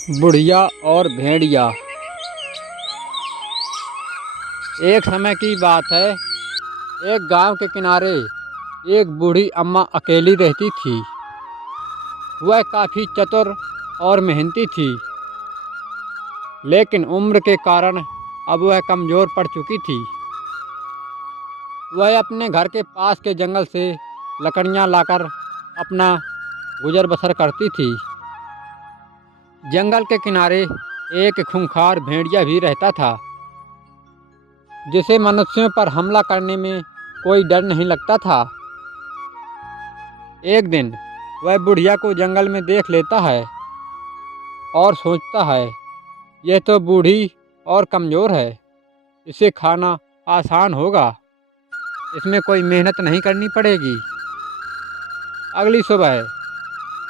बुढ़िया और भेड़िया। एक समय की बात है। एक गांव के किनारे एक बूढ़ी अम्मा अकेली रहती थी। वह काफ़ी चतुर और मेहनती थी, लेकिन उम्र के कारण अब वह कमज़ोर पड़ चुकी थी। वह अपने घर के पास के जंगल से लकड़ियाँ लाकर अपना गुजर बसर करती थी। जंगल के किनारे एक खूंखार भेड़िया भी रहता था, जिसे मनुष्यों पर हमला करने में कोई डर नहीं लगता था। एक दिन वह बुढ़िया को जंगल में देख लेता है और सोचता है, यह तो बूढ़ी और कमज़ोर है, इसे खाना आसान होगा, इसमें कोई मेहनत नहीं करनी पड़ेगी। अगली सुबह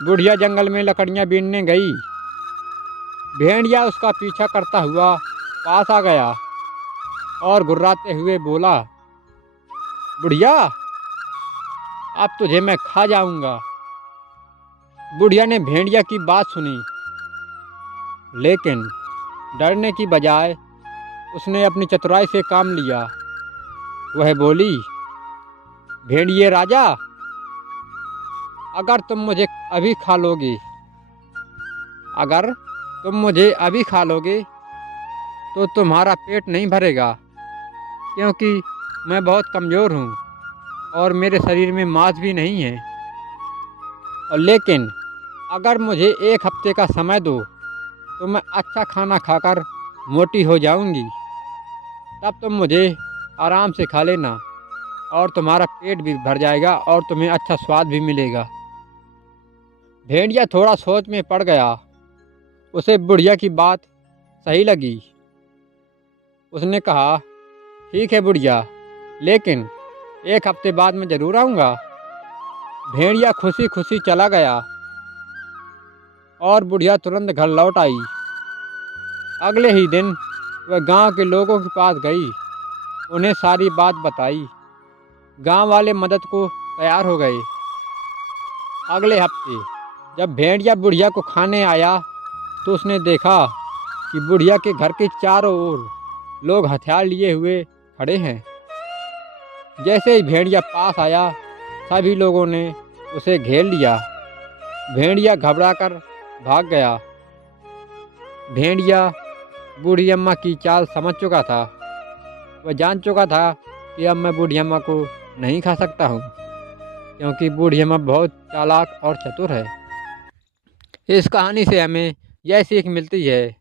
बुढ़िया जंगल में लकड़ियाँ बीनने गई। भेड़िया उसका पीछा करता हुआ पास आ गया और गुर्राते हुए बोला, बुढ़िया, अब तुझे मैं खा जाऊंगा। बुढ़िया ने भेड़िया की बात सुनी, लेकिन डरने की बजाय उसने अपनी चतुराई से काम लिया। वह बोली, भेड़िए राजा, अगर तुम मुझे अभी खा लोगे अगर तुम मुझे अभी खा लोगे तो तुम्हारा पेट नहीं भरेगा, क्योंकि मैं बहुत कमज़ोर हूँ और मेरे शरीर में मांस भी नहीं है। और लेकिन अगर मुझे एक हफ्ते का समय दो तो मैं अच्छा खाना खाकर मोटी हो जाऊंगी। तब तुम मुझे आराम से खा लेना और तुम्हारा पेट भी भर जाएगा और तुम्हें अच्छा स्वाद भी मिलेगा। भेड़िया थोड़ा सोच में पड़ गया। उसे बुढ़िया की बात सही लगी। उसने कहा, ठीक है बुढ़िया, लेकिन एक हफ्ते बाद मैं ज़रूर आऊँगा। भेड़िया खुशी खुशी चला गया और बुढ़िया तुरंत घर लौट आई। अगले ही दिन वह गांव के लोगों के पास गई, उन्हें सारी बात बताई। गांव वाले मदद को तैयार हो गए। अगले हफ्ते जब भेड़िया बुढ़िया को खाने आया तो उसने देखा कि बुढ़िया के घर के चारों ओर लोग हथियार लिए हुए खड़े हैं। जैसे ही भेड़िया पास आया, सभी लोगों ने उसे घेर लिया। भेड़िया घबराकर भाग गया। भेड़िया बूढ़ी अम्मा की चाल समझ चुका था। वह जान चुका था कि अब मैं बूढ़ी अम्मा को नहीं खा सकता हूँ, क्योंकि बूढ़ी अम्मा बहुत चालाक और चतुर है। इस कहानी से हमें यह सीख मिलती है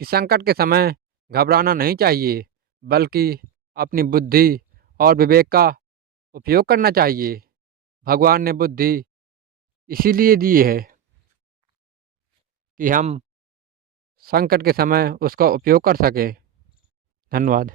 कि संकट के समय घबराना नहीं चाहिए, बल्कि अपनी बुद्धि और विवेक का उपयोग करना चाहिए। भगवान ने बुद्धि इसीलिए दी है कि हम संकट के समय उसका उपयोग कर सकें। धन्यवाद।